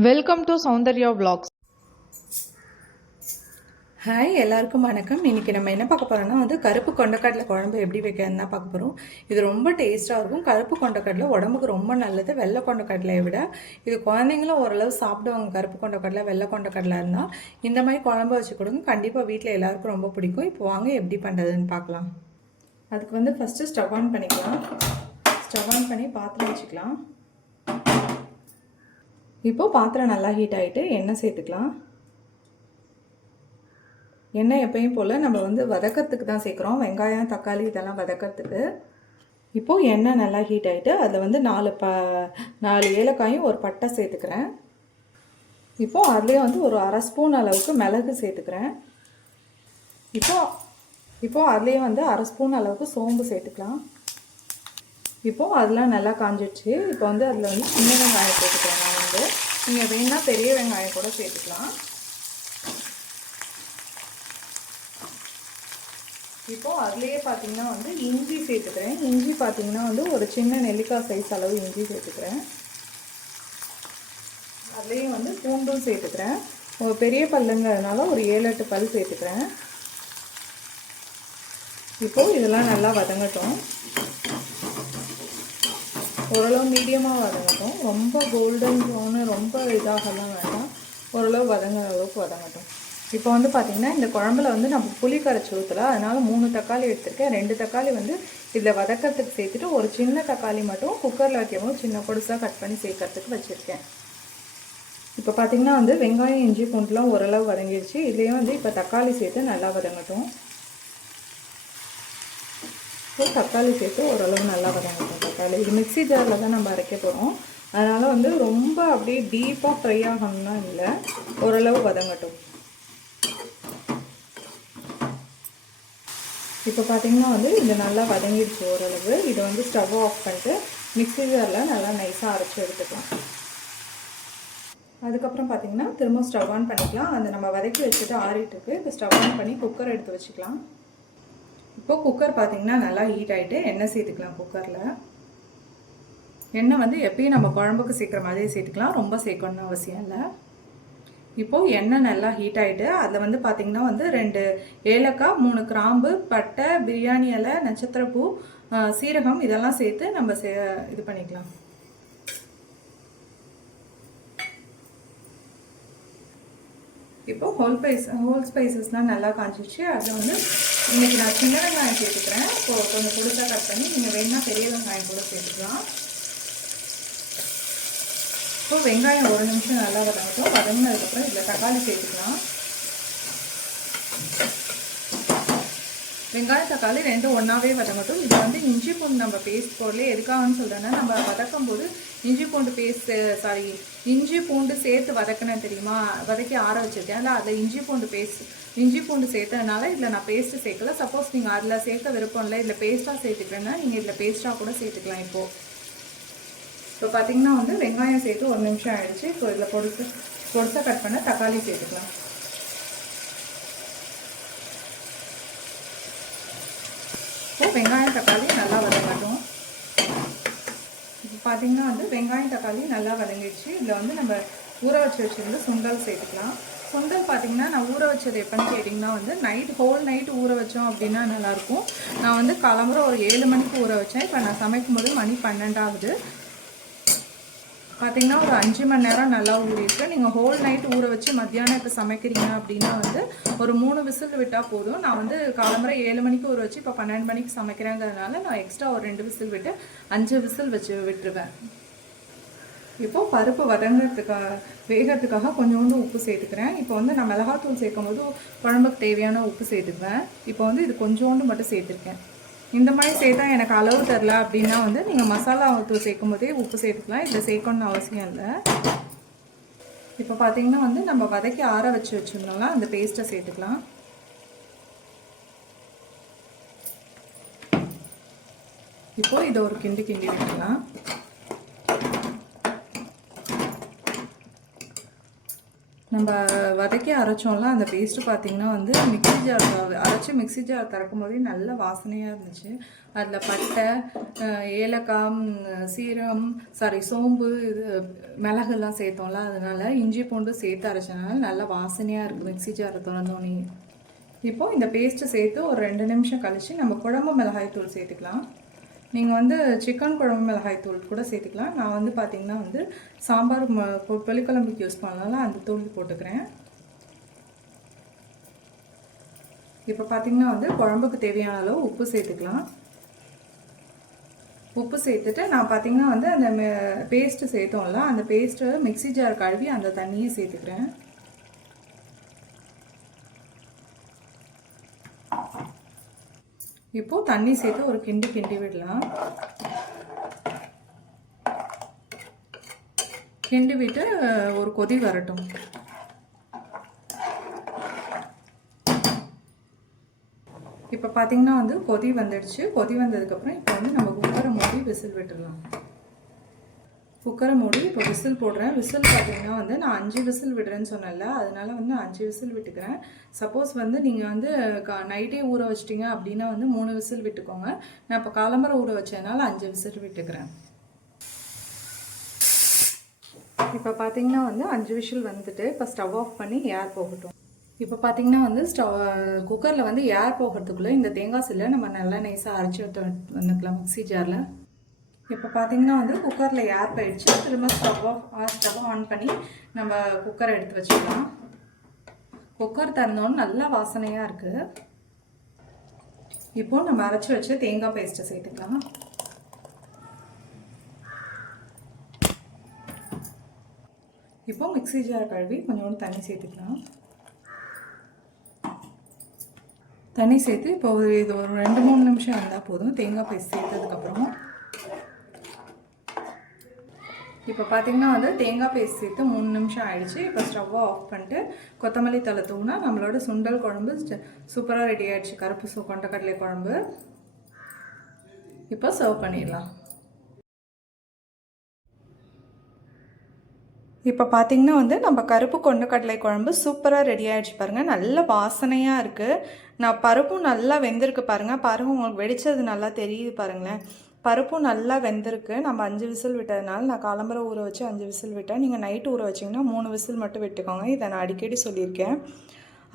Welcome to Soundarya vlogs. Hi எல்லாருக்கும் வணக்கம். இன்றைக்கி நம்ம என்ன பார்க்க போகிறோம்னா வந்து கருப்பு கொண்டக்கடலை குழம்பு எப்படி வைக்கிறதுன்னு தான் பார்க்க போகிறோம் இது ரொம்ப டேஸ்ட்டாக இருக்கும். கருப்பு கொண்டக்கடலை உடம்புக்கு ரொம்ப நல்லது. வெள்ளை கொண்டக்கடலையை விட இது குழந்தைங்களும் ஓரளவு சாப்பிடுவாங்க. கருப்பு கொண்டக்கடலை வெள்ளை கொண்டக்கடலை இருந்தால் இந்த மாதிரி குழம்பு வச்சு கொடுங்க. கண்டிப்பாக வீட்டில் எல்லாருக்கும் ரொம்ப பிடிக்கும். இப்போ வாங்க எப்படி பண்ணுறதுன்னு பார்க்கலாம். அதுக்கு வந்து ஃபஸ்ட்டு ஸ்டவ் ஆன் பண்ணிக்கலாம். ஸ்டவ் ஆன் பண்ணி பாத்திரம் வச்சுக்கலாம். இப்போது பாத்திரம் நல்லா ஹீட் ஆகிட்டு எண்ணெய் சேர்த்துக்கலாம். எண்ணெய் எப்பயும் போல் நம்ம வந்து வதக்கிறதுக்கு தான் சேர்க்குறோம். வெங்காயம் தக்காளி இதெல்லாம் வதக்கிறதுக்கு. இப்போது எண்ணெய் நல்லா ஹீட் ஆகிட்டு அதில் வந்து நாலு ப நாலு ஏலக்காயும் ஒரு பட்டை சேர்த்துக்கிறேன். இப்போது அதுலேயே வந்து ஒரு அரை ஸ்பூன் அளவுக்கு மிளகு சேர்த்துக்கிறேன். இப்போது இப்போது அதுலேயே வந்து அரை ஸ்பூன் அளவுக்கு சோம்பு சேர்த்துக்கலாம். இப்போது அதெல்லாம் நல்லா காஞ்சிடுச்சு. இப்போ வந்து அதில் வந்து சின்ன வெங்காயம் சேர்த்துக்கிறேன் நான் நீங்கள் வேணால் பெரிய வெங்காயம் கூட சேர்த்துக்கலாம். இப்போது அதுலேயே பார்த்தீங்கன்னா வந்து இஞ்சி சேர்த்துக்கிறேன். இஞ்சி பார்த்தீங்கன்னா வந்து ஒரு சின்ன நெல்லிக்காய் சைஸ் அளவு இஞ்சி சேர்த்துக்கிறேன். அதுலேயும் வந்து பூண்டும் சேர்த்துக்கிறேன். ஒரு பெரிய பல்லுங்கிறதுனால ஒரு ஏழு எட்டு பல் சேர்த்துக்கிறேன். இப்போது இதெல்லாம் நல்லா வதங்கட்டும். ஓரளவு மீடியமாக வதங்கட்டும். ரொம்ப கோல்டன் ப்ரௌனு ரொம்ப இதாகலாம் வேண்டாம். ஓரளவு வதங்குற அளவுக்கு வதங்கட்டும். இப்போ வந்து பார்த்திங்கன்னா இந்த குழம்புல வந்து நம்ம புளி கரைச்சி ஊற்றல அதனால் மூணு தக்காளி எடுத்திருக்கேன். ரெண்டு தக்காளி வந்து இதில் வதக்கிறதுக்கு சேர்த்துட்டு ஒரு சின்ன தக்காளி மட்டும் குக்கரில் வைக்கவும் சின்ன பொடுசாக கட் பண்ணி சேர்க்கறதுக்கு வச்சுருக்கேன். இப்போ பார்த்திங்கன்னா வந்து வெங்காயம் இஞ்சி பூண்டுலாம் ஓரளவு வதங்கிடுச்சு இதுலேயும் வந்து இப்போ தக்காளி சேர்த்து நல்லா வதங்கட்டும். தக்காளி சேர்த்து ஓரளவு நல்லா வதங்கட்டும். தக்காளி. இது மிக்ஸி ஜாரில் தான் நம்ம அரைக்க போகிறோம் அதனால் வந்து ரொம்ப அப்படியே டீப்பாக ஃப்ரை ஆகணும்னா இல்லை ஓரளவு வதங்கட்டும். இப்போ பார்த்தீங்கன்னா வந்து இது நல்லா வதங்கிடுச்சு ஓரளவு. இதை வந்து ஸ்டவ் ஆஃப் பண்ணிட்டு மிக்ஸி ஜாரில் நல்லா நைஸாக அரைச்சி எடுத்துக்கலாம். அதுக்கப்புறம் பார்த்தீங்கன்னா திரும்ப ஸ்டவ் ஆன் பண்ணிக்கலாம். அந்த நம்ம வதக்கி வச்சுட்டு ஆறிட்டுருக்கு இப்போ ஸ்டவ் ஆன் பண்ணி குக்கர் எடுத்து வச்சுக்கலாம். இப்போ குக்கர் பார்த்தீங்கன்னா நல்லா ஹீட் ஆகிட்டு எண்ணெய் சேர்த்துக்கலாம் குக்கரில் எண்ணெய் வந்து எப்பயும் நம்ம குழம்புக்கு சேர்க்குற மாதிரி சேர்த்துக்கலாம். ரொம்ப சேர்க்கணும்னு அவசியம் இல்லை. இப்போது எண்ணெய் நல்லா ஹீட் ஆகிட்டு அதில் வந்து பார்த்திங்கன்னா வந்து ரெண்டு ஏலக்காய் மூணு கிராம்பு பட்டை பிரியாணி இலை நட்சத்திரப்பூ சீரகம் இதெல்லாம் சேர்த்து நம்ம சே இது பண்ணிக்கலாம். இப்போ ஹோல் ஸ்பைஸ் ஹோல் ஸ்பைசஸ்லாம் நல்லா காஞ்சிச்சு அதில் வந்து இன்னைக்கு நான் சின்ன வெங்காயம் சேர்த்துக்கிறேன். இப்போ கொஞ்சம் கொடுத்தா கட் பண்ணி நீங்கள் வேணா பெரிய வெங்காயம் கூட சேர்த்துக்கலாம். இப்போ வெங்காயம் ஒரு நிமிஷம் நல்லா வதங்கட்டும். வதங்கினதுக்கப்புறம் இதில் தக்காளி சேர்த்துக்கலாம். வெங்காயம் தக்காளி ரெண்டும் ஒன்றாவே வதங்கட்டும். இது வந்து இஞ்சி பூண்டு நம்ம பேஸ்ட் போடல எதுக்காகன்னு சொல்கிறேன்னா நம்ம வதக்கும் போது இஞ்சி பூண்டு பேஸ்ட்டு சாரி இஞ்சி பூண்டு சேர்த்து வதக்கினேன் தெரியுமா? வதக்கி ஆற வச்சிருக்கேன். அதில் அதில் இஞ்சி பூண்டு பேஸ்ட் இஞ்சி பூண்டு சேர்த்ததுனால இதில் நான் பேஸ்ட்டு சேர்க்கல. சப்போஸ் நீங்கள் அதில் சேர்க்க விருப்பம் இல்லை இதில் பேஸ்ட்டாக சேர்த்துக்கிறேன்னா நீங்கள் இதில் பேஸ்ட்டாக கூட சேர்த்துக்கலாம் இப்போது இப்போ பார்த்தீங்கன்னா வந்து வெங்காயம் சேர்த்து ஒரு நிமிஷம் ஆகிடுச்சு இப்போ இதில் பொடுத்து பொடுத்த கட் பண்ண தக்காளி சேர்த்துக்கலாம். இப்போ வெங்காயம் தக்காளி நல்லா வதங்கட்டும். இப்போ பார்த்தீங்கன்னா வந்து வெங்காயம் தக்காளி நல்லா வதங்கிடுச்சு. இதில் வந்து நம்ம ஊற வச்சு வச்சிருந்து சுண்டல் சேர்த்துக்கலாம். சுண்டல் பார்த்தீங்கன்னா நான் ஊற வச்சது எப்போன்னு கேட்டிங்கன்னா வந்து நைட் ஹோல் நைட் ஊற வச்சோம் அப்படின்னா நல்லாயிருக்கும். நான் வந்து கிளம்புற ஒரு ஏழு மணிக்கு ஊற வச்சேன். இப்போ நான் சமைக்கும் போது மணி பன்னெண்டாகுது பார்த்தீங்கன்னா ஒரு அஞ்சு மணி நேரம் நல்லா ஊறிருக்கு நீங்கள் ஹோல் நைட் ஊற வச்சு மத்தியானம் இப்போ சமைக்கிறீங்க அப்படின்னா வந்து ஒரு மூணு விசில் விட்டால் போதும். நான் வந்து காலம்புரை ஏழு மணிக்கு ஊற வச்சு இப்போ பன்னெண்டு மணிக்கு சமைக்கிறேங்கிறதுனால நான் எக்ஸ்ட்ரா ஒரு ரெண்டு விசில் விட்டு அஞ்சு விசில் வச்சு விட்டுருவேன். இப்போ பருப்பு வதங்கிறதுக்காக வேகிறதுக்காக கொஞ்சோண்டு உப்பு சேர்த்துக்கிறேன். இப்போ வந்து நான் மிளகாத்தூள் சேர்க்கும் போது குழம்புக்கு தேவையான உப்பு சேர்த்துக்குவேன். இப்போ வந்து இது கொஞ்சோண்டு மட்டும் சேர்த்துருக்கேன். இந்த மாதிரி சேர்த்தா எனக்கு அளவு தெரில அப்படின்னா வந்து நீங்கள் மசாலா தூள் சேர்க்கும் போதே உப்பு சேர்த்துக்கலாம். இதில் சேர்க்கணும்னு அவசியம் இல்லை. இப்போ பார்த்தீங்கன்னா வந்து நம்ம வதக்கி ஆற வச்சு வச்சுருந்தோம்னா அந்த பேஸ்ட்டை சேர்த்துக்கலாம். இப்போது இதை ஒரு கிண்டு கிண்டி விட்டுக்கலாம். நம்ம வதக்கி அரைச்சோம்ல அந்த பேஸ்ட்டு பார்த்தீங்கன்னா வந்து மிக்ஸி ஜார் அரைச்சி மிக்ஸி ஜார் திறக்கும் போதே நல்ல வாசனையாக இருந்துச்சு. அதில் பட்டை ஏலக்காய் சீரம் சாரி சோம்பு இது மிளகுலாம் சேர்த்தோம்ல அதனால் இஞ்சி பூண்டு சேர்த்து அரைச்சனால நல்ல வாசனையாக இருக்குது மிக்ஸி ஜாரை திறந்தோன்னே இப்போது இந்த பேஸ்ட்டு சேர்த்து ஒரு ரெண்டு நிமிஷம் கழித்து நம்ம குழம்பு மிளகாய் தூள் சேர்த்துக்கலாம். நீங்கள் வந்து சிக்கன் குழம்பு மிளகாய் தூள் கூட சேர்த்துக்கலாம். நான் வந்து பார்த்தீங்கன்னா வந்து சாம்பார் ம பொ- புளிக்குழம்புக்கு யூஸ் பண்ணலாம் அந்த தூள் போட்டுக்கிறேன். இப்போ பார்த்தீங்கன்னா வந்து குழம்புக்கு தேவையான அளவு உப்பு சேர்த்துக்கலாம். உப்பு சேர்த்துட்டு நான் பார்த்தீங்கன்னா வந்து அந்த பேஸ்ட்டு சேர்த்தோம்ல அந்த பேஸ்ட்டை மிக்ஸி ஜார் கழுவி அந்த தண்ணியை சேர்த்துக்கிறேன். இப்போது தண்ணி சேர்த்து ஒரு கிண்டி கிண்டி விடலாம். கிண்டி விட்டு ஒரு கொதி வரட்டும். இப்போ பார்த்தீங்கன்னா வந்து கொதி வந்துடுச்சு. கொதி வந்ததுக்கப்புறம் இப்போ வந்து நம்ம குக்கரை மூடி விசில் விட்டுடலாம். குக்கரை மூடி இப்போ விசில் போடுறேன். விசில் பார்த்தீங்கன்னா வந்து நான் அஞ்சு விசில் விடுறேன்னு சொன்னேன்ல. அதனால வந்து நான் அஞ்சு விசில் விட்டுக்கிறேன். சப்போஸ் வந்து நீங்கள் வந்து கா நைட்டே ஊற வச்சிட்டிங்க அப்படின்னா வந்து மூணு விசில் விட்டுக்கோங்க. நான் இப்போ காலம்பரம் ஊற வச்சதுனால அஞ்சு விசில் விட்டுக்கிறேன். இப்போ பார்த்தீங்கன்னா வந்து அஞ்சு விசில் வந்துட்டு இப்போ ஸ்டவ் ஆஃப் பண்ணி ஏர் போகட்டும். இப்போ பார்த்தீங்கன்னா வந்து ஸ்டவ் குக்கரில் வந்து ஏர் போகிறதுக்குள்ளே இந்த தேங்காய் சில்லை நம்ம நல்லா நைஸாக அரைச்சி விட்டு வந்துக்கலாம் மிக்சி ஜாரில். இப்போ பார்த்தீங்கன்னா வந்து குக்கரில் ஏர் போயிடுச்சு. திரும்ப ஸ்டவ் ஆஃப் ஸ்டவ் ஆன் பண்ணி நம்ம குக்கரை எடுத்து வச்சுக்கலாம். குக்கர் திறந்தோன்னு நல்லா வாசனையாக இருக்குது இப்போ நம்ம அரைச்சி வச்சு தேங்காய் பேஸ்ட்டை சேர்த்துக்கலாம். இப்போ மிக்ஸி ஜார் கழுவி கொஞ்சோண்டு தண்ணி சேர்த்துக்கலாம். தண்ணி சேர்த்து இப்போ ஒரு இது ஒரு ரெண்டு மூணு நிமிஷம் இருந்தால் போதும். தேங்காய் பேஸ்ட் சேர்த்ததுக்கப்புறம் இப்போ பார்த்தீங்கன்னா வந்து தேங்காய் பேஸ்ட் சேர்த்து மூணு நிமிஷம் ஆயிடுச்சு. இப்போ ஸ்டவ்வை ஆஃப் பண்ணிட்டு கொத்தமல்லி தலை தூவினா நம்மளோட சுண்டல் குழம்பு சூப்பராக ரெடி ஆயிடுச்சு. கருப்பு சு கொண்டக்கடலை குழம்பு. இப்போ சர்வ் பண்ணிடலாம். இப்போ பார்த்தீங்கன்னா வந்து நம்ம கருப்பு கொண்டக்கடலை குழம்பு சூப்பராக ரெடி ஆகிடுச்சு பாருங்கள் நல்ல வாசனையாக இருக்குது நான் பருப்பும் நல்லா வெந்திருக்கு பாருங்கள் பருப்பு உங்களுக்கு வெடிச்சது நல்லா தெரியுது பாருங்களேன். பருப்பும் நல்லா வெந்திருக்கு. நம்ம அஞ்சு விசில் விட்டதுனால நான் காலம்பரை ஊற வச்சு அஞ்சு விசில் விட்டேன். நீங்கள் நைட்டு ஊற வச்சிங்கன்னா மூணு விசில் மட்டும் விட்டுக்கோங்க. இதை நான் அடிக்கடி சொல்லியிருக்கேன்.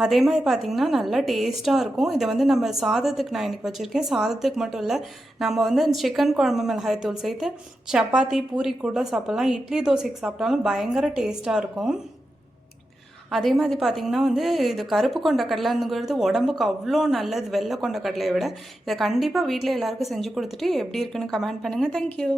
அதே மாதிரி பார்த்தீங்கன்னா நல்லா டேஸ்ட்டாக இருக்கும். இதை வந்து நம்ம சாதத்துக்கு நான் இன்றைக்கி வச்சுருக்கேன். சாதத்துக்கு மட்டும் இல்லை நம்ம வந்து சிக்கன் குழம்பு மிளகாய் தூள் சேர்த்து சப்பாத்தி பூரி கூட சாப்பிட்லாம். இட்லி தோசைக்கு சாப்பிட்டாலும் பயங்கர டேஸ்ட்டாக இருக்கும். அதே மாதிரி பார்த்தீங்கன்னா வந்து இது கருப்பு கொண்ட கடலைங்கிறது உடம்புக்கு அவ்வளோ நல்லது வெள்ளை கொண்ட கடலையை விட. இதை கண்டிப்பாக வீட்டில் எல்லாருக்கும் செஞ்சு கொடுத்துட்டு எப்படி இருக்குன்னு கமெண்ட் பண்ணுங்கள் தேங்க்யூ